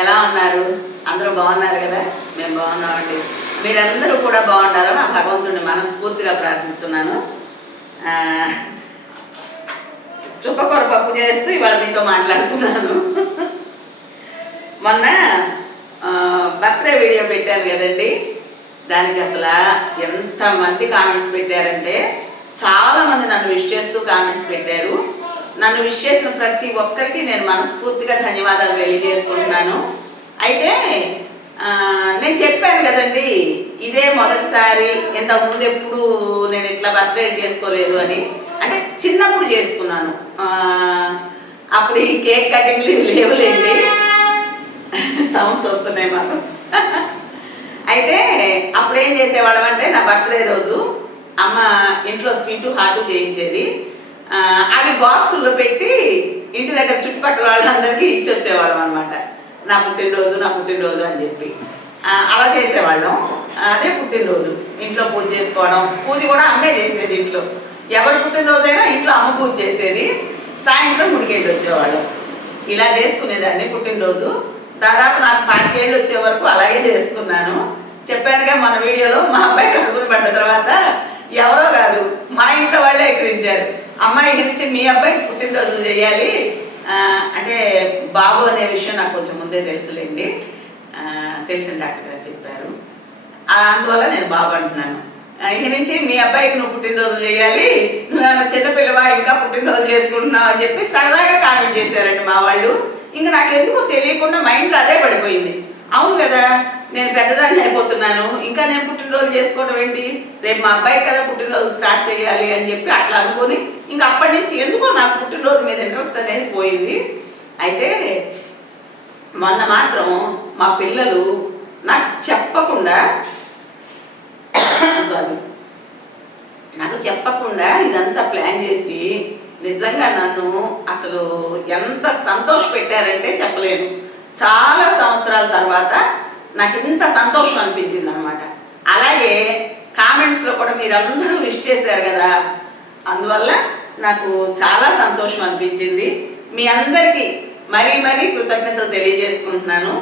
ఎలా ఉన్నారు? అందరూ బాగున్నారు కదా? మేము బాగున్నామండి. మీరందరూ కూడా బాగుండాలని నా భగవంతుడిని మనస్ఫూర్తిగా ప్రార్థిస్తున్నాను. ఆ, చుక్కకూర పప్పు చేస్తూ ఇవాళ మీతో మాట్లాడుతున్నాను. మొన్న బర్త్డే వీడియో పెట్టాను కదండి. దానికి అసలు ఎంతమంది కామెంట్స్ పెట్టారంటే చాలామంది నన్ను విష్ చేస్తూ కామెంట్స్ పెట్టారు. నన్ను విష్ చేసిన ప్రతి ఒక్కరికి నేను మనస్ఫూర్తిగా ధన్యవాదాలు తెలియజేసుకుంటున్నాను. అయితే నేను చెప్పాను కదండి ఇదే మొదటిసారి ఇంతకుముందు ఎప్పుడు నేను ఇట్లా బర్త్డే చేసుకోలేదు అని. అంటే చిన్నప్పుడు చేసుకున్నాను. అప్పుడు ఈ కేక్ కటింగ్లు లేవులేండి. సౌండ్స్ వస్తున్నాయి మాకు. అయితే అప్పుడు ఏం చేసేవాళ్ళం అంటే నా బర్త్డే రోజు అమ్మ ఇంట్లో స్వీటు హాటు చేయించేది. అవి బాక్సుల్లో పెట్టి ఇంటి దగ్గర చుట్టుపక్కల వాళ్ళందరికీ ఇచ్చి వచ్చేవాళ్ళం అనమాట నా పుట్టినరోజు నా పుట్టినరోజు అని చెప్పి. అలా చేసేవాళ్ళం. అదే పుట్టినరోజు. ఇంట్లో పూజ చేసుకోవడం. పూజ కూడా అమ్మే చేసేది ఇంట్లో. ఎవరి పుట్టినరోజైనా ఇంట్లో అమ్మ పూజ చేసేది. సాయంత్రం గుడికెళ్ళి వచ్చేవాళ్ళం. ఇలా చేసుకునేదాన్ని పుట్టినరోజు. దాదాపు నాకు పాతికేళ్ళు వచ్చే వరకు అలాగే చేసుకున్నాను. చెప్పానుగా మన వీడియోలో మా అబ్బాయి కడుపుని పడ్డ తర్వాత ఎవరో కాదు మా ఇంట్లో వాళ్ళే ఎక్కిరించారు. అమ్మాయి గురించి మీ అబ్బాయికి పుట్టినరోజు చేయాలి. అంటే బాబు అనే విషయం నాకు కొంచెం ముందే తెలుసులేండి. తెలిసిన డాక్టర్ గారు చెప్పారు. అందువల్ల నేను బాబు అంటున్నాను. ఇక నుంచి మీ అబ్బాయికి నువ్వు పుట్టినరోజు చేయాలి. నువ్వు చిన్నపిల్లవా ఇంకా పుట్టినరోజు చేసుకుంటున్నావు అని చెప్పి సరదాగా కామెంట్ చేశారండి మా వాళ్ళు. ఇంకా నాకు ఎందుకో తెలియకుండా మైండ్లో అదే పడిపోయింది. అవును కదా? నేను పెద్దదాన్ని అయిపోతున్నాను. ఇంకా నేను పుట్టినరోజు చేసుకోవడం ఏంటి? రేపు మా అబ్బాయి కదా పుట్టినరోజు స్టార్ట్ చేయాలి అని చెప్పి అట్లా అనుకొని ఇంకా అప్పటి నుంచి ఎందుకో నాకు పుట్టినరోజు మీద ఇంట్రెస్ట్ అనేది పోయింది. అయితే మొన్న మాత్రం మా పిల్లలు నాకు చెప్పకుండా సారీ నాకు చెప్పకుండా ఇదంతా ప్లాన్ చేసి నిజంగా నన్ను అసలు ఎంత సంతోష పెట్టారంటే చెప్పలేను. చాలా సంవత్సరాల తర్వాత నాకు ఇంత సంతోషం అనిపించింది అనమాట అలాగే కామెంట్స్లో కూడా మీరందరూ విష్ చేశారు కదా. అందువల్ల నాకు చాలా సంతోషం అనిపించింది. మీ అందరికీ మరీ మరీ కృతజ్ఞతలు తెలియజేసుకుంటున్నాను.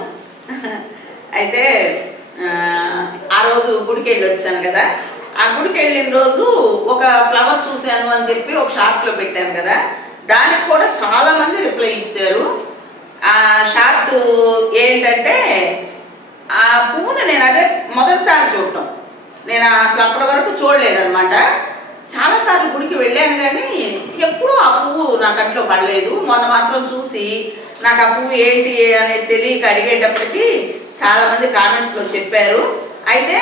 అయితే ఆ, రోజు గుడికి వెళ్ళి వచ్చాను కదా. ఆ గుడికి వెళ్ళిన రోజు ఒక ఫ్లవర్ చూశాను అని చెప్పి ఒక షార్ట్లో పెట్టాను కదా. దానికి కూడా చాలా మంది రిప్లై ఇచ్చారు. ఆ షార్ట్ ఏంటంటే ఆ పువ్వును నేను అదే మొదటిసారి చూడటం. నేను అసలు అప్పటి వరకు చూడలేదనమాట చాలాసార్లు గుడికి వెళ్ళాను కానీ ఎప్పుడూ ఆ పువ్వు నా కంట్లో పడలేదు. మొన్న మాత్రం చూసి నాకు ఆ పువ్వు ఏంటి అనేది తెలియక అడిగేటప్పటికి చాలామంది కామెంట్స్లో చెప్పారు. అయితే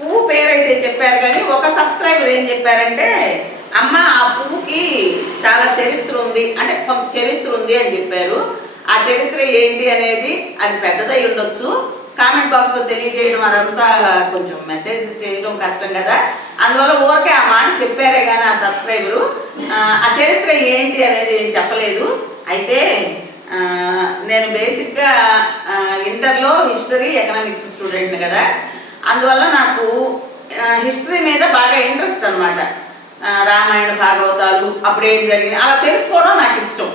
పువ్వు పేరు అయితే చెప్పారు కానీ ఒక సబ్స్క్రైబర్ ఏం చెప్పారంటే అమ్మ ఆ పువ్వుకి చాలా చరిత్ర ఉంది. అంటే కొంత చరిత్ర ఉంది అని చెప్పారు. ఆ చరిత్ర ఏంటి అనేది అది పెద్దదై ఉండొచ్చు. కామెంట్ బాక్స్లో తెలియజేయడం అదంతా కొంచెం మెసేజ్ చేయడం కష్టం కదా. అందువల్ల ఊరికే ఆ మాట చెప్పారే కానీ ఆ సబ్స్క్రైబరు ఆ, చరిత్ర ఏంటి అనేది నేను చెప్పలేదు. అయితే నేను బేసిక్గా ఇంటర్లో హిస్టరీ ఎకనామిక్స్ స్టూడెంట్ కదా. అందువల్ల నాకు హిస్టరీ మీద బాగా ఇంట్రెస్ట్ అనమాట రామాయణ భాగవతాలు అప్పుడు ఏం జరిగింది అలా తెలుసుకోవడం నాకు ఇష్టం.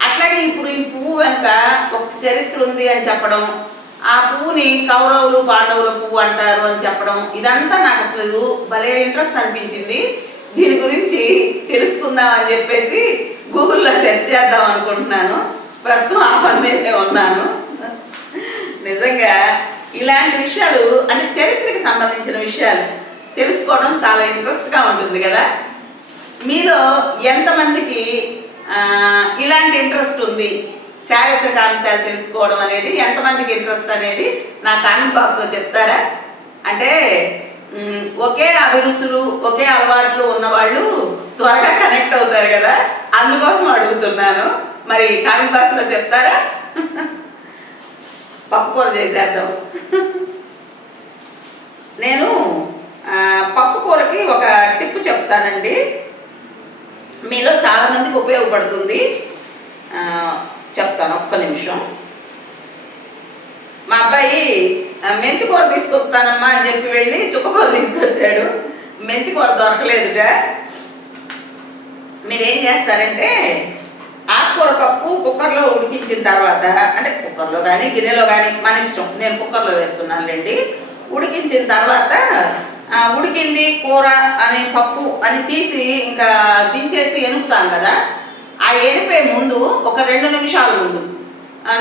అట్లాగే ఇప్పుడు ఈ పువ్వు వెనుక ఒక చరిత్ర ఉంది అని చెప్పడం ఆ పువ్వుని కౌరవులు పాండవుల పువ్వు అంటారు అని చెప్పడం ఇదంతా నాకు అసలు భలే ఇంట్రెస్ట్ అనిపించింది. దీని గురించి తెలుసుకుందాం అని చెప్పేసి గూగుల్లో సెర్చ్ చేద్దాం అనుకుంటున్నాను. ప్రస్తుతం ఆ పని మీదే ఉన్నాను. నిజంగా ఇలాంటి విషయాలు అంటే చరిత్రకి సంబంధించిన విషయాలు తెలుసుకోవడం చాలా ఇంట్రెస్ట్గా ఉంటుంది కదా. మీలో ఎంతమందికి ఇలాంటి ఇంట్రెస్ట్ ఉంది? చారిత్రక అంశాలు తెలుసుకోవడం అనేది ఎంతమందికి ఇంట్రెస్ట్ అనేది నా కామెంట్ బాక్స్లో చెప్తారా? అంటే ఒకే అభిరుచులు ఒకే అలవాట్లు ఉన్నవాళ్ళు త్వరగా కనెక్ట్ అవుతారు కదా? అందుకోసం అడుగుతున్నాను. మరి కామెంట్ బాక్స్లో చెప్తారా? పప్పుకూర చేసేద్దాం. నేను పప్పుకూరకి ఒక టిప్ చెప్తానండి. మీలో చాలామందికి ఉపయోగపడుతుంది. చెప్తాను ఒక్క నిమిషం. మా అబ్బాయి మెంతికూర మెంతి కూర తీసుకొస్తానమ్మా అని చెప్పి వెళ్ళి చుక్కకూర తీసుకొచ్చాడు. మెంతి కూర దొరకలేదుట. మీరేం చేస్తారంటే ఆకుకూర పప్పు కుక్కర్లో ఉడికించిన తర్వాత అంటే కుక్కర్లో కానీ గిన్నెలో కానీ మన ఇష్టం నేను కుక్కర్లో వేస్తున్నానులేండి. ఉడికించిన తర్వాత ఉడికింది కూర అని పప్పు అని తీసి ఇంకా దించేసి ఎనుపుతాం కదా. ఆ ఎనిపే ముందు ఒక రెండు నిమిషాల ముందు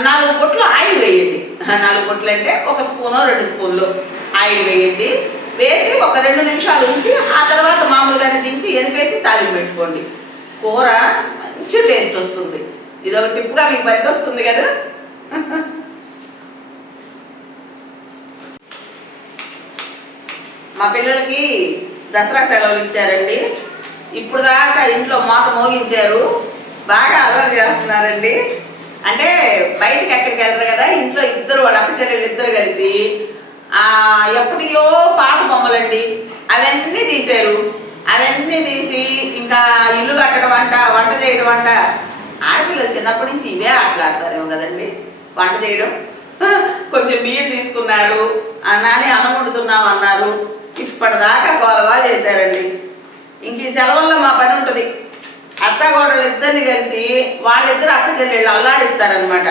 నాలుగు పొట్లు ఆయిల్ వేయండి. నాలుగు పొట్లు అంటే ఒక స్పూను రెండు స్పూన్లు ఆయిల్ వేయండి. వేసి ఒక రెండు నిమిషాలు ఉంచి ఆ తర్వాత మామూలుగానే దించి ఎనిపేసి తాలింపు పెట్టుకోండి. కూర మంచి టేస్ట్ వస్తుంది. ఇది ఒక టిప్గా మీకు పనికి వస్తుంది కదా? మా పిల్లలకి దసరా సెలవులు ఇచ్చారండి. ఇప్పుడు దాకా ఇంట్లో మాత మోగించారు. బాగా అల్లరి చేస్తున్నారండి. అంటే బయటకి ఎక్కడికి వెళ్ళరు కదా ఇంట్లో ఇద్దరు వాళ్ళ అక్క చెల్లెళ్ళు ఇద్దరు కలిసి ఆ, ఎప్పటియో పాత బొమ్మలండి. అవన్నీ తీశారు. అవన్నీ తీసి ఇంకా ఇల్లు కట్టడం అంట వంట చేయడం అంట. ఆడపిల్లలు చిన్నప్పటి నుంచి ఇవే ఆటలాడతారేమో కదండి. వంట చేయడం. కొంచెం బియ్యం తీసుకున్నారు. అన్నాని అన్నం వండుతున్నాం అన్నారు. ఇప్పటిదాకా గోలగా చేశారండి. ఇంక ఈ సెలవుల్లో మా పని ఉంటుంది. అత్తగోడలు ఇద్దరిని కలిసి వాళ్ళిద్దరు అక్క చెల్లెళ్ళు అల్లాడిస్తారనమాట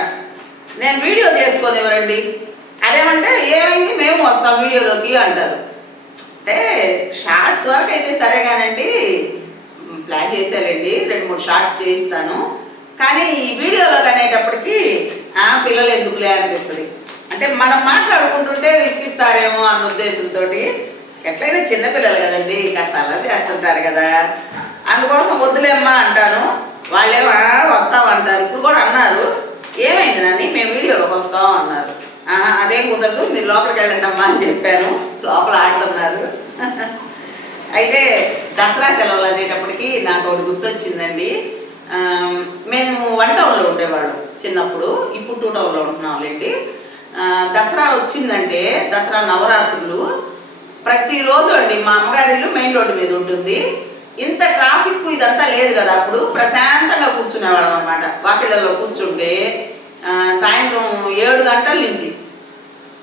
నేను వీడియో చేసుకోనివ్వరండి అదేమంటే ఏమైంది? మేము వస్తాం వీడియోలోకి అంటారు. అంటే షార్ట్స్ వరకు అయితే సరే కానండి ప్లాన్ చేశారండి రెండు మూడు షార్ట్స్ చేయిస్తాను. కానీ ఈ వీడియోలోకి అనేటప్పటికి ఆ పిల్లలు ఎందుకులే అనిపిస్తుంది. అంటే మనం మాట్లాడుకుంటుంటే విసిగిస్తారేమో అన్న ఉద్దేశంతో ఎట్లయినా చిన్నపిల్లలు కదండి కాస్త అల్లరి చేస్తుంటారు కదా. అందుకోసం వద్దులేమ్మా అంటాను. వాళ్ళేమో వస్తామంటారు ఇప్పుడు కూడా అన్నారు. ఏమైంది నాని? మేము వీడియోలోకి వస్తాం అన్నారు. అదేం కుదరదు మీరు లోపలికి వెళ్ళండి అమ్మా అని చెప్పాను. లోపల ఆడుతున్నారు. అయితే దసరా సెలవులు అనేటప్పటికి నాకు ఒకటి గుర్తొచ్చిందండి. మేము వన్ టౌన్లో ఉండేవాళ్ళం చిన్నప్పుడు. ఇప్పుడు టూ టౌన్లో ఉంటున్నాంలేండి లేండి. దసరా వచ్చిందంటే దసరా నవరాత్రులు ప్రతిరోజు అండి మా అమ్మగారి ఇల్లు మెయిన్ రోడ్డు మీద ఉంటుంది. ఇంత ట్రాఫిక్ ఇదంతా లేదు కదా అప్పుడు. ప్రశాంతంగా కూర్చునేవాళ్ళం అనమాట వాకిళ్ళలో కూర్చుంటే సాయంత్రం ఏడు గంటల నుంచి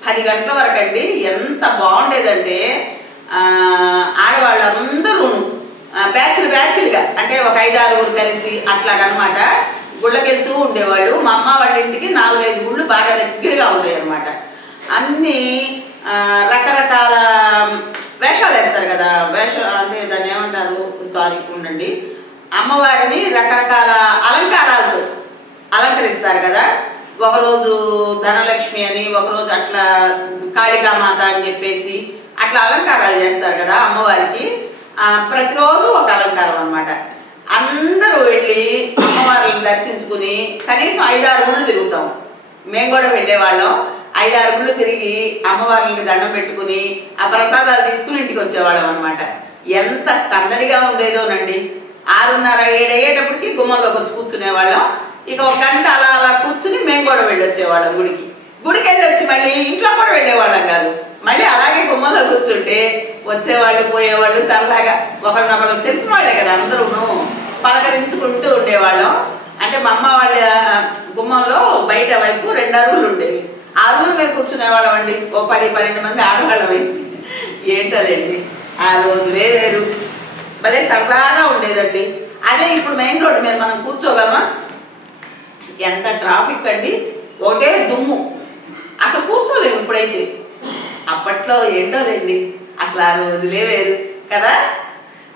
పది గంటల వరకు అండి ఎంత బాగుండేదంటే ఆడవాళ్ళందరూ బ్యాచ్లు బ్యాచ్లుగా అంటే ఒక ఐదు ఆరుగురు కలిసి అట్లాగనమాట గుళ్ళకెళ్తూ ఉండేవాళ్ళు. మా అమ్మ వాళ్ళ ఇంటికి నాలుగైదు గుళ్ళు బాగా దగ్గరగా ఉండేవి అనమాట అన్నీ రకరకాల వేషాలు వేస్తారు కదా వేష అంటే దాన్ని ఏమంటారు? సారీ ఉండండి. అమ్మవారిని రకరకాల అలంకారాలతో అలంకరిస్తారు కదా. ఒకరోజు ధనలక్ష్మి అని ఒకరోజు అట్లా కాళికామాత అని చెప్పేసి అట్లా అలంకారాలు చేస్తారు కదా అమ్మవారికి. ప్రతిరోజు ఒక అలంకారం అనమాట అందరూ వెళ్ళి అమ్మవారిని దర్శించుకుని కనీసం ఐదారు గుళ్ళు తిరుగుతాం. మేము కూడా వెళ్ళేవాళ్ళం. ఐదారు గుళ్ళు తిరిగి అమ్మవార్లకి దండం పెట్టుకుని ఆ ప్రసాదాలు తీసుకుని ఇంటికి వచ్చేవాళ్ళం అనమాట ఎంత సందడిగా ఉండేదోనండి. ఆరున్నర ఏడు గుమ్మంలోకి వచ్చి కూర్చునేవాళ్ళం. ఇక ఒక గంట అలా అలా కూర్చుని మేము కూడా వెళ్ళొచ్చేవాళ్ళం గుడికి. గుడికి వెళ్ళి వచ్చి మళ్ళీ ఇంట్లో కూడా వెళ్ళేవాళ్ళం కాదు. మళ్ళీ అలాగే గుమ్మంలో కూర్చుంటే వచ్చేవాళ్ళు పోయేవాళ్ళు సరదాగా ఒకరినొకరు తెలిసిన వాళ్ళే కదా అందరూను. పలకరించుకుంటూ ఉండేవాళ్ళం. అంటే మా అమ్మ వాళ్ళ గుమ్మంలో బయట వైపు రెండు అరువులు ఉండేవి. అరువుల మీద కూర్చునేవాళ్ళం అండి ఓ పది పన్నెండు మంది ఆడవాళ్ళం ఏంటోలేండి ఆ రోజులే వేరు భలే సరదాగా ఉండేదండి. అదే ఇప్పుడు మెయిన్ రోడ్డు మీద మనం కూర్చోగలమా? ఎంత ట్రాఫిక్ అండి. ఒకటే దుమ్ము. అసలు కూర్చోలేము ఇప్పుడైతే. అప్పట్లో ఏంటోలేండి అసలు ఆ రోజులే వేరు. కదా?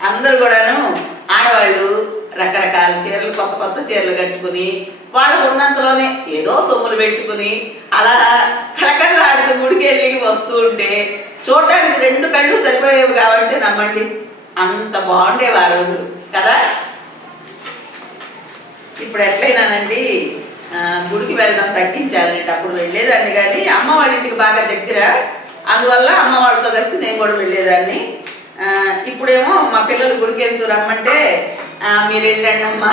అందరు కూడాను ఆడవాళ్ళు రకరకాల చీరలు కొత్త కొత్త చీరలు కట్టుకుని వాళ్ళకు ఉన్నంతలోనే ఏదో సొమ్ములు పెట్టుకుని అలా కళకళలాడుతూ గుడికి వెళ్ళి వస్తూ ఉంటే చూడటానికి రెండు కళ్ళు సరిపోయేవి కాబట్టి నమ్మండి అంత బాగుండేవి ఆ రోజులు కదా? ఇప్పుడు ఎట్లయినానండి గుడికి వెళ్ళడం తగ్గించాలండి అప్పుడు వెళ్ళేదాన్ని కానీ అమ్మ వాళ్ళ ఇంటికి బాగా దగ్గర అందువల్ల అమ్మ వాళ్ళతో కలిసి నేను కూడా వెళ్ళేదాన్ని. ఇప్పుడేమో మా పిల్లలు గుడికి వెళ్తూ రమ్మంటే మీరు వెళ్ళండి అమ్మా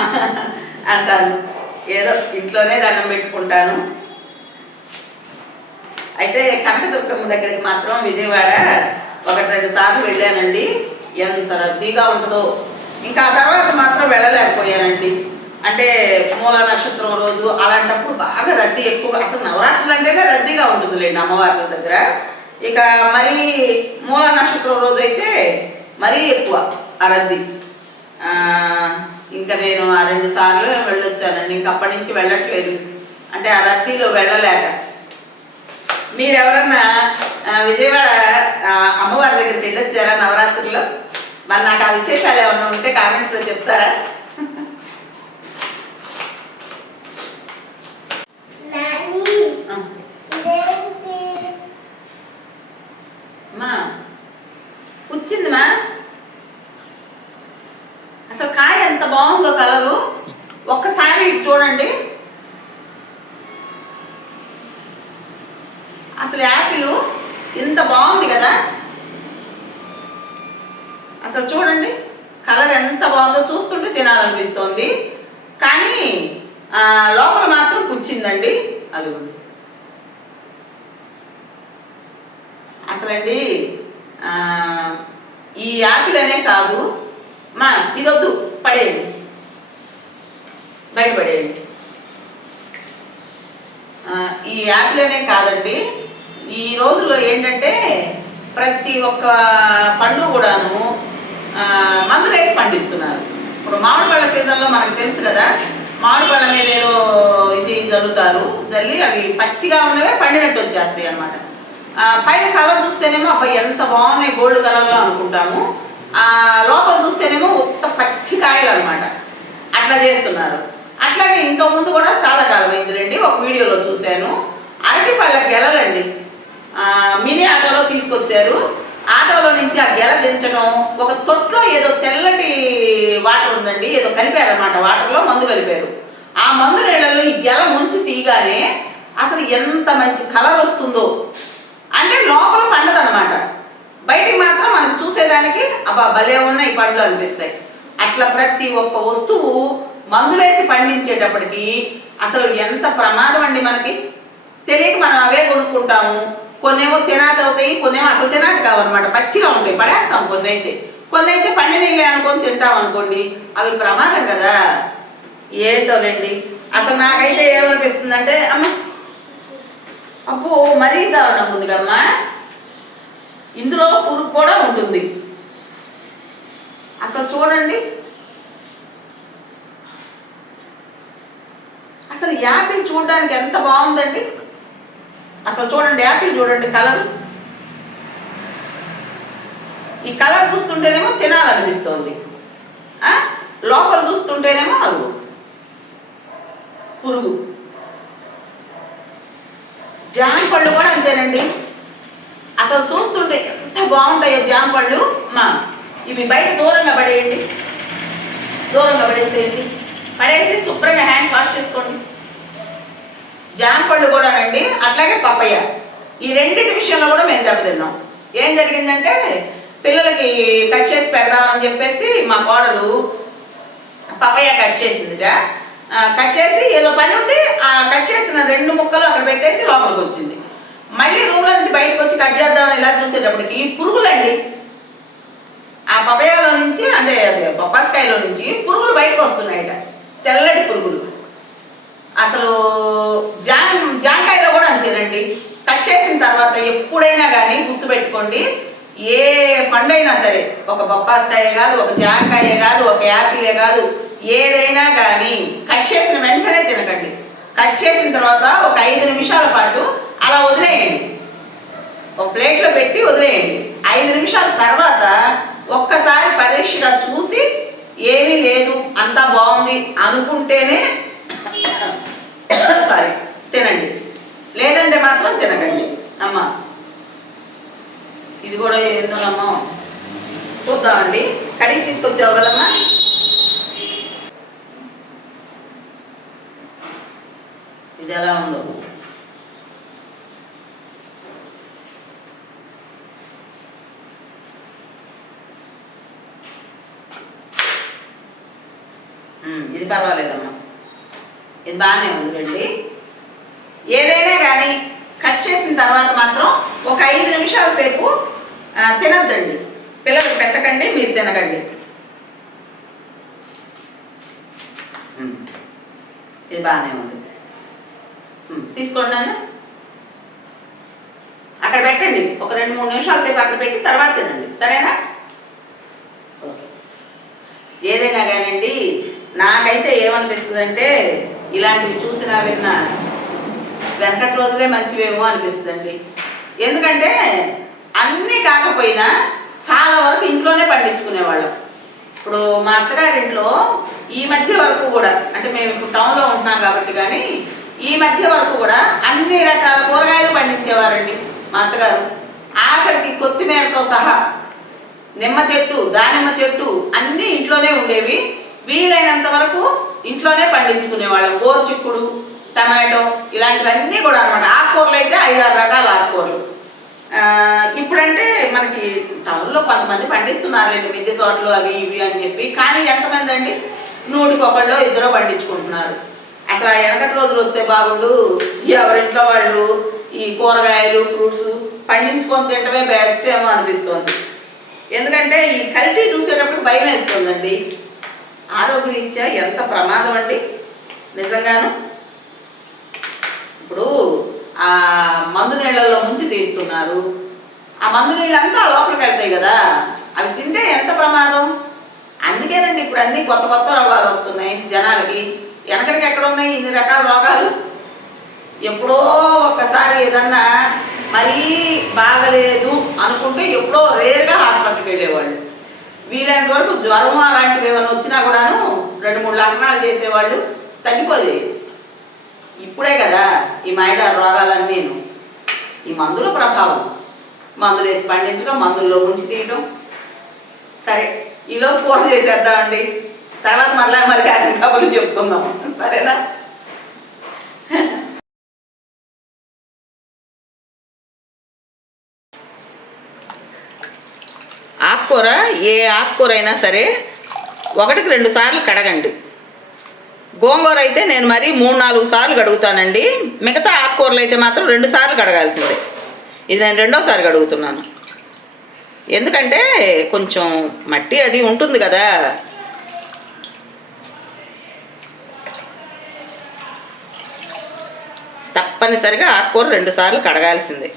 అంటాను ఏదో ఇంట్లోనే దండం పెట్టుకుంటాను. అయితే కనకదుర్గమ్మ దగ్గరికి మాత్రం విజయవాడ ఒకటి రెండు సార్లు వెళ్ళానండి. ఎంత రద్దీగా ఉంటుందో. ఇంకా ఆ తర్వాత మాత్రం వెళ్ళలేకపోయానండి. అంటే మూల నక్షత్రం రోజు అలాంటప్పుడు బాగా రద్దీ ఎక్కువగా అసలు నవరాత్రులు అంటేనే రద్దీగా ఉంటుందిలేండి అమ్మవార్ల దగ్గర. ఇక మరీ మూల నక్షత్రం రోజు అయితే మరీ ఎక్కువ ఆ రద్దీ. ఇంకా నేను ఆ రెండు సార్లు వెళ్ళొచ్చానండి. ఇంక అప్పటి నుంచి వెళ్ళట్లేదు. అంటే ఆ రద్దీలో వెళ్ళలేక. మీరు ఎవరన్నా ఆ, విజయవాడ అమ్మవారి దగ్గరికి వెళ్ళొచ్చారా నవరాత్రుల్లో? మరి నాకు ఆ విశేషాలు ఏమన్నా ఉంటే కామెంట్స్లో చెప్తారా? కూర్చుందిమా అసలు కాయ ఎంత బాగుందో కలరు. ఒక్కసారి ఇటు చూడండి. అసలు యాపిల్ ఇంత బాగుంది కదా. అసలు చూడండి కలర్ ఎంత బాగుందో చూస్తుంటే తినాలనిపిస్తోంది. కానీ లోపల మాత్రం కూర్చిందండి అది అసలండి ఈ యాపిల్ అనే కాదు. మా ఇదొద్దు పడేయండి. బయట పడేయండి. ఈ యాప్లోనే కాదండి ఈ రోజుల్లో ఏంటంటే ప్రతి ఒక్క పండు కూడాను ఆ, మందులు వేసి పండిస్తున్నారు. ఇప్పుడు మామిడి పళ్ళ సీజన్లో మనకు తెలుసు కదా మామిడి పళ్ళ మీద ఏదో ఇది జల్లుతారు జల్లి అవి పచ్చిగా ఉన్నవే పండినట్టు వచ్చేస్తాయి అన్నమాట పైన కలర్ చూస్తేనేమో అబ్బాయి ఎంత బాగున్నాయి గోల్డ్ కలర్లో అనుకుంటాము. ఆ లోపల చూస్తేనేమో ఉత్త పచ్చి కాయలు అనమాట అట్లా చేస్తున్నారు. అట్లాగే ఇంతకుముందు ముందు కూడా చాలా కాలం అయిందిలేండి ఒక వీడియోలో చూశాను. అరటి పళ్ళ గెలలండి మినీ ఆటోలో తీసుకొచ్చారు. ఆటోలో నుంచి ఆ గెల దించడం ఒక తొట్లో ఏదో తెల్లటి వాటర్ ఉందండి ఏదో కలిపారనమాట వాటర్లో మందు కలిపారు. ఆ మందు నీళ్ళల్లో ఈ గెల ముంచి తీయగానే అసలు ఎంత మంచి కలర్ వస్తుందో. అంటే లోపల పండదనమాట బయటికి మాత్రం మనం చూసేదానికి అబ్బా భలే ఉన్నాయి పండ్లు అనిపిస్తాయి. అట్లా ప్రతి ఒక్క వస్తువు మందులేసి పండించేటప్పటికి అసలు ఎంత ప్రమాదం అండి మనకి. తెలియక మనం అవే కొనుక్కుంటాము. కొన్నేమో తినాది అవుతాయి కొన్నేమో అసలు తినాది కావన్నమాట పచ్చిగా ఉంటాయి పడేస్తాం కొన్ని అయితే కొన్ని అయితే పండినీళ్ళే అనుకొని తింటాం అనుకోండి అవి ప్రమాదం కదా. ఏంటోనండి అసలు నాకైతే ఏమనిపిస్తుంది అంటే అమ్మ అబ్బో మరీ దారుణంగా ఉంది ఇందులో పురుగు కూడా ఉంటుంది. అసలు చూడండి. అసలు యాపిల్ చూడడానికి ఎంత బాగుందండి? అసలు చూడండి యాపిల్ చూడండి కలర్. ఈ కలర్ చూస్తుంటేనేమో తినాలనిపిస్తుంది. లోపల చూస్తుంటేనేమో అది పురుగు. జామ పళ్ళు కూడా అంతేనండి. అసలు చూస్తుంటే ఎంత బాగుంటాయో జామ పళ్ళు మా ఇవి బయట దూరంగా పడేయండి. దూరంగా పడేసేయండి. పడేసి శుభ్రంగా హ్యాండ్స్ వాష్ చేసుకోండి. జామ పళ్ళు కూడానండి అట్లాగే పప్పయ్య. ఈ రెండింటి విషయంలో కూడా మేము దెబ్బతిన్నాం. ఏం జరిగిందంటే పిల్లలకి కట్ చేసి పెడదామని చెప్పేసి మా కోడలు పపయ్య కట్ చేసిందిట. కట్ చేసి ఏదో పని ఉండి ఆ కట్ చేసిన రెండు ముక్కలు అక్కడ పెట్టేసి లోపలికి వచ్చింది. మళ్ళీ రూమ్లో నుంచి బయటకు వచ్చి కట్ చేద్దామని ఇలా చూసేటప్పటికి పురుగులండి. ఆ పపయాలో నుంచి అంటే బొప్పాస్కాయలో నుంచి పురుగులు బయటకు వస్తున్నాయట. తెల్లటి పురుగులు. అసలు జాం జాంకాయలో కూడా అంతేనండి. కట్ చేసిన తర్వాత ఎప్పుడైనా కానీ గుర్తుపెట్టుకోండి ఏ పండైనా సరే ఒక బొప్పాస్కాయ కాదు ఒక జాంకాయ కాదు ఒక యాపిలే కాదు ఏదైనా కానీ కట్ చేసిన వెంటనే తినకండి. కట్ చేసిన తర్వాత ఒక ఐదు నిమిషాల పాటు అలా వదిలేయండి. ఒక ప్లేట్లో పెట్టి వదిలేయండి. ఐదు నిమిషాల తర్వాత ఒక్కసారి పరీక్షగా చూసి ఏమీ లేదు అంతా బాగుంది అనుకుంటేనే సారీ తినండి. లేదంటే మాత్రం తినకండి. అమ్మా ఇది కూడా ఏందోనమ్మా. చూద్దామండి. కడిగి తీసుకొచ్చావు కదమ్మా? ఇది ఎలా ఉందో. ఇది పర్వాలేదమ్మా. ఇది బాగానే ఉంది రండి ఏదైనా కానీ కట్ చేసిన తర్వాత మాత్రం ఒక ఐదు నిమిషాల సేపు తినద్దండి. పిల్లలకు పెట్టకండి మీరు తినకండి. ఇది బాగానే ఉంది. తీసుకోండి అన్న అక్కడ పెట్టండి. ఒక రెండు మూడు నిమిషాల సేపు అక్కడ పెట్టి తర్వాత తినండి. సరేనా? ఏదైనా కానివ్వండి నాకైతే ఏమనిపిస్తుంది అంటే ఇలాంటివి చూసినా విన్నా వెనకటి రోజులే మంచివేమో అనిపిస్తుందండి. ఎందుకంటే అన్నీ కాకపోయినా చాలా వరకు ఇంట్లోనే పండించుకునేవాళ్ళం. ఇప్పుడు మా అత్తగారింట్లో ఈ మధ్య వరకు కూడా అంటే మేము ఇప్పుడు టౌన్లో ఉంటున్నాం కాబట్టి కానీ ఈ మధ్య వరకు కూడా అన్ని రకాల కూరగాయలు పండించేవారండి మా అత్తగారు. ఆఖరికి కొత్తిమీరతో సహా నిమ్మ చెట్టు దానిమ్మ చెట్టు అన్నీ ఇంట్లోనే ఉండేవి. వీలైనంత వరకు ఇంట్లోనే పండించుకునేవాళ్ళం గోరుచిక్కుడు టమాటో ఇలాంటివన్నీ కూడా అనమాట ఆకుకూరలు అయితే ఐదారు రకాల ఆకుకూరలు. ఇప్పుడంటే మనకి టౌన్లో కొంతమంది పండిస్తున్నారండి మిద్దె తోటలు అవి ఇవి అని చెప్పి. కానీ ఎంతమంది అండి? నూటికి ఒకళ్ళు ఇద్దరు పండించుకుంటున్నారు. అసలు ఆ వెనకటి రోజులు వస్తే బాగుండు ఎవరింట్లో వాళ్ళు ఈ కూరగాయలు ఫ్రూట్స్ పండించుకొని తినటమే బెస్ట్ ఏమో అనిపిస్తుంది. ఎందుకంటే ఈ కల్తీ చూసేటప్పుడు భయం వేస్తుందండి. ఆరోగ్యరీత్యా ఎంత ప్రమాదం అండి? నిజంగాను? ఇప్పుడు ఆ మందు నీళ్ళల్లో ముంచి తీస్తున్నారు. ఆ మందు నీళ్ళంతా లోపలికి వెళ్తాయి కదా. అవి తింటే ఎంత ప్రమాదం? అందుకేనండి ఇప్పుడు అన్ని కొత్త కొత్త రోగాలు వస్తున్నాయి జనాలకి. వెనకడికి ఎక్కడ ఉన్నాయి? ఇన్ని రకాల రోగాలు? ఎప్పుడో ఒక్కసారి ఏదన్నా మరీ బాగలేదు అనుకుంటే ఎప్పుడో రేర్గా హాస్పిటల్కి వెళ్ళేవాళ్ళు. వీలైనంత వరకు జ్వరం అలాంటివి ఏమైనా వచ్చినా కూడాను రెండు మూడు లగ్నాలు చేసేవాళ్ళు తగ్గిపోలేదు ఇప్పుడే కదా ఈ మైదాన రోగాలన్నీను ఈ మందుల ప్రభావం. మందులు వేసి పండించడం మందుల్లో ముంచి తీయటం. సరే ఈలోపు పూజ చేసేద్దామండి. తర్వాత మళ్ళీ మరి కాసిన కబుర్లు చెప్పుకుందాం. సరేనా? ఆకుకూర ఏ ఆకుకూర అయినా సరే ఒకటికి రెండు సార్లు కడగండి. గోంగూర అయితే నేను మరి మూడు నాలుగు సార్లు కడుగుతానండి. మిగతా ఆకుకూరలు అయితే మాత్రం రెండు సార్లు కడగాల్సిందే. ఇది నేను రెండోసారి కడుగుతున్నాను. ఎందుకంటే కొంచెం మట్టి అది ఉంటుంది కదా. తప్పనిసరిగా ఆకుకూర రెండు సార్లు కడగాల్సిందే.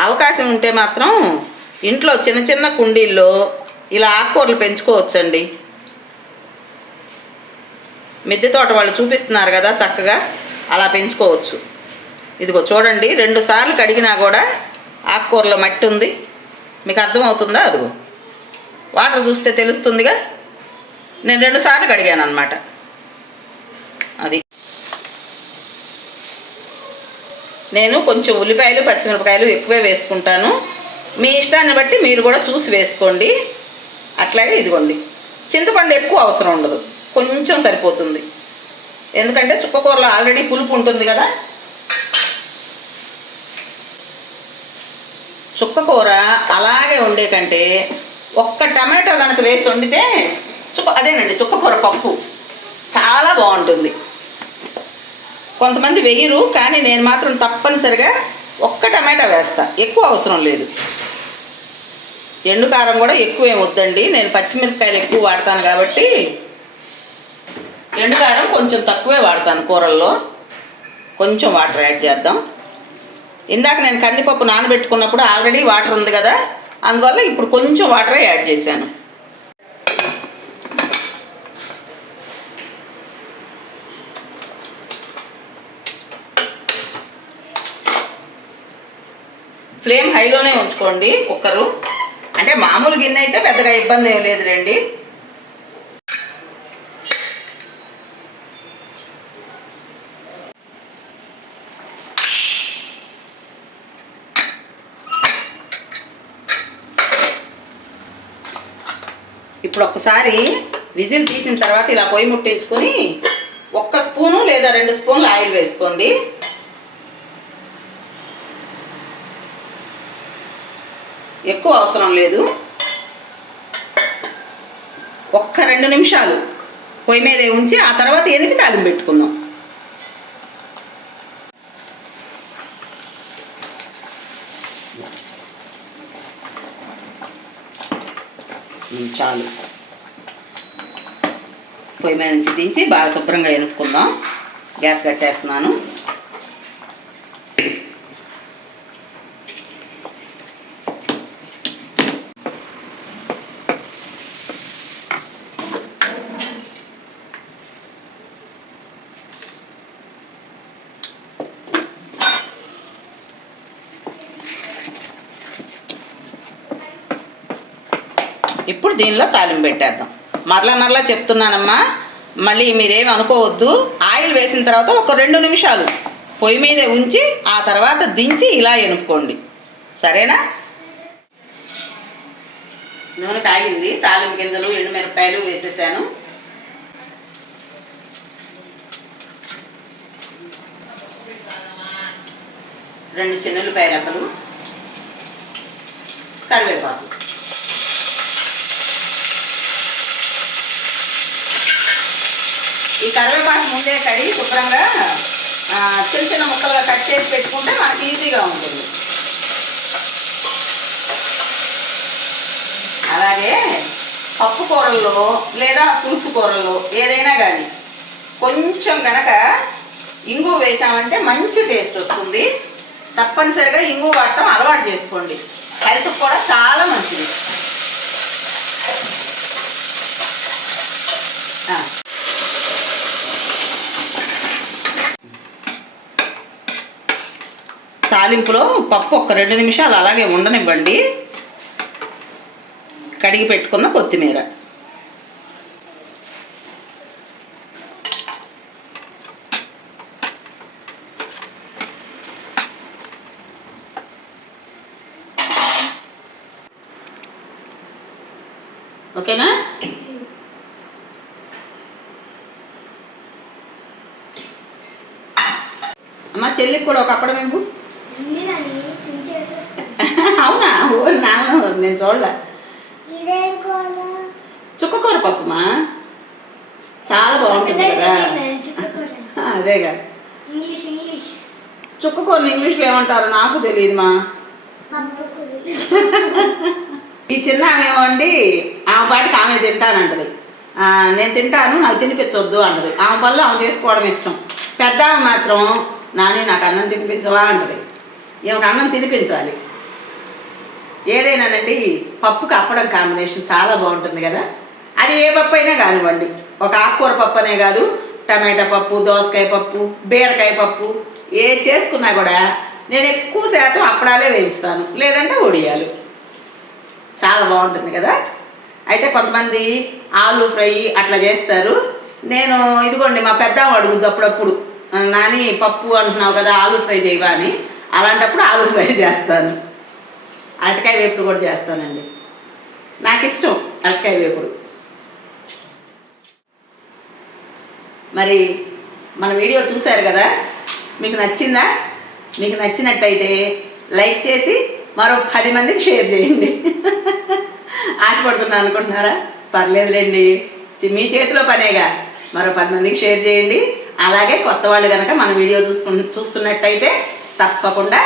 అవకాశం ఉంటే మాత్రం ఇంట్లో చిన్న చిన్న కుండీల్లో ఇలా ఆకుకూరలు పెంచుకోవచ్చండి. మిద్దె తోట వాళ్ళు చూపిస్తున్నారు కదా చక్కగా అలా పెంచుకోవచ్చు. ఇదిగో చూడండి రెండు సార్లు కడిగినా కూడా ఆకుకూరలో మట్టి ఉంది. మీకు అర్థమవుతుందా? అదిగో. వాటర్ చూస్తే తెలుస్తుందిగా. నేను రెండు సార్లు కడిగాను అనమాట అది. నేను కొంచెం ఉల్లిపాయలు పచ్చిమిరపకాయలు ఎక్కువే వేసుకుంటాను. మీ ఇష్టాన్ని బట్టి మీరు కూడా చూసి వేసుకోండి. అట్లాగే ఇదిగోండి. చింతపండు ఎక్కువ అవసరం ఉండదు. కొంచెం సరిపోతుంది. ఎందుకంటే చుక్కకూరలో ఆల్రెడీ పులుపు ఉంటుంది కదా. చుక్కకూర అలాగే ఉండే కంటే ఒక్క టమాటో కనుక వేసి వండితే చుక్క అదేనండి చుక్కకూర పప్పు. చాలా బాగుంటుంది. కొంతమంది వెయ్యరు కానీ నేను మాత్రం తప్పనిసరిగా ఒక్క టమాటా వేస్తా. ఎక్కువ అవసరం లేదు. ఎండు కారం కూడా ఎక్కువ ఏమి వద్దండి. నేను పచ్చిమిరపకాయలు ఎక్కువ వాడతాను కాబట్టి ఎండు కారం కొంచెం తక్కువే వాడతాను కూరల్లో. కొంచెం వాటర్ యాడ్ చేద్దాం. ఇందాక నేను కందిపప్పు నానబెట్టుకున్నప్పుడు ఆల్రెడీ వాటర్ ఉంది కదా అందువల్ల ఇప్పుడు కొంచెం వాటరే యాడ్ చేశాను. ఫ్లేమ్ హైలోనే ఉంచుకోండి కుక్కరు. అంటే మామూలు గిన్నె అయితే పెద్దగా ఇబ్బంది ఏం లేదులేండి. ఇప్పుడు ఒక్కసారి విజిల్ తీసిన తర్వాత ఇలా పొయ్యి ముట్టించుకొని ఒక్క స్పూను లేదా రెండు స్పూన్లు ఆయిల్ వేసుకోండి. ఎక్కువ అవసరం లేదు. ఒక్క రెండు నిమిషాలు పొయ్యి మీద ఉంచి ఆ తర్వాత ఎనిపి తాలింపు పెట్టుకుందాం. చాలు. పొయ్యి మీద నుంచి దించి బాగా శుభ్రంగా ఎనుపుకుందాం గ్యాస్ కట్టేస్తున్నాను ఇప్పుడు దీనిలో తాలింపు పెట్టేద్దాం. మరలా మరలా చెప్తున్నానమ్మా. మళ్ళీ మీరేమి అనుకోవద్దు. ఆయిల్ వేసిన తర్వాత ఒక రెండు నిమిషాలు పొయ్యి మీద ఉంచి ఆ తర్వాత దించి ఇలా ఎనుపుకోండి. సరేనా? నూనె కాగింది. తాలింపు గింజలు ఎండుమిరపకాయలు వేసేసాను. రెండు చిన్నలు పైరకలు కరివేపాకు. ఈ కరివేపాకు ముందే కడిగి శుభ్రంగా చిన్న చిన్న ముక్కలుగా కట్ చేసి పెట్టుకుంటే మనకి ఈజీగా ఉంటుంది. అలాగే పప్పు కూరల్లో లేదా పులుసు కూరల్లో ఏదైనా కానీ కొంచెం గనక ఇంగు వేసామంటే మంచి టేస్ట్ వస్తుంది. తప్పనిసరిగా ఇంగు వాడటం అలవాటు చేసుకోండి. హెల్త్ కూడా చాలా మంచిది. తాలింపులో పప్పు ఒక రెండు నిమిషాలు అలాగే ఉండనివ్వండి. కడిగి పెట్టుకున్న కొత్తిమీర. ఓకేనా? అమ్మ చెల్లికి కూడా ఒక అప్పడం ఇవ్వు ఉంది నాని తుంచేసేస్తా. అవునా ఊరు నాన్న నేను చూడలే చుక్కకూర పప్పుమా చాలా బాగుంటుంది కదా అదేగా చుక్కకూరని ఇంగ్లీష్లో ఏమంటారు నాకు తెలియదు మా పప్పు కూర ఈ చిన్న ఆమె ఏమండి ఆమె పాటికి ఆమె తింటానంటది ఆ, నేను తింటాను నాకు తినిపించొద్దు అంటది ఆమె పనులు ఆమె చేసుకోవడం ఇష్టం పెద్ద ఆమె మాత్రం నాని నాకు అన్నం తినిపించవా అంటది ఈమెకు అన్నం తినిపించాలి ఏదైనానండి పప్పుకి అప్పడం కాంబినేషన్ చాలా బాగుంటుంది కదా? అది ఏ పప్పు అయినా కానివ్వండి. ఒక ఆకుకూర పప్పు అనే కాదు టమాటా పప్పు దోసకాయ పప్పు బీరకాయ పప్పు ఏది చేసుకున్నా కూడా నేను ఎక్కువ శాతం అప్పడాలే వేయించుతాను లేదంటే ఒడియాలు. చాలా బాగుంటుంది కదా? అయితే కొంతమంది ఆలు ఫ్రై అట్లా చేస్తారు. నేను ఇదిగోండి మా పెద్ద అడుగుద్దు అప్పుడప్పుడు నాని పప్పు అంటున్నావు కదా ఆలు ఫ్రై చేయవా అని. అలాంటప్పుడు ఆలు ఫ్రై చేస్తాను. అరటికాయ వేపుడు కూడా చేస్తానండి. నాకు ఇష్టం అరటికాయ వేపుడు. మరి మన వీడియో చూశారు కదా? మీకు నచ్చిందా? మీకు నచ్చినట్టయితే లైక్ చేసి మరో పది మందికి షేర్ చేయండి. ఆశపడుతున్నాను అనుకుంటున్నారా? పర్లేదులేండి. మీ చేతిలో పనేగా. మరో పది మందికి షేర్ చేయండి. అలాగే కొత్త వాళ్ళు కనుక మన వీడియో చూసుకు చూస్తున్నట్టయితే తప్పకుండా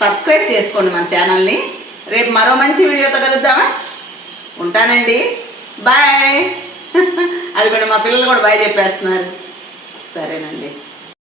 సబ్స్క్రైబ్ చేసుకోండి మన ఛానల్ని. రేపు మరో మంచి వీడియోతో కలుద్దామా? ఉంటానండి. బాయ్. అది కూడా మా పిల్లలు కూడా బాయ్ చెప్పేస్తున్నారు. సరేనండి.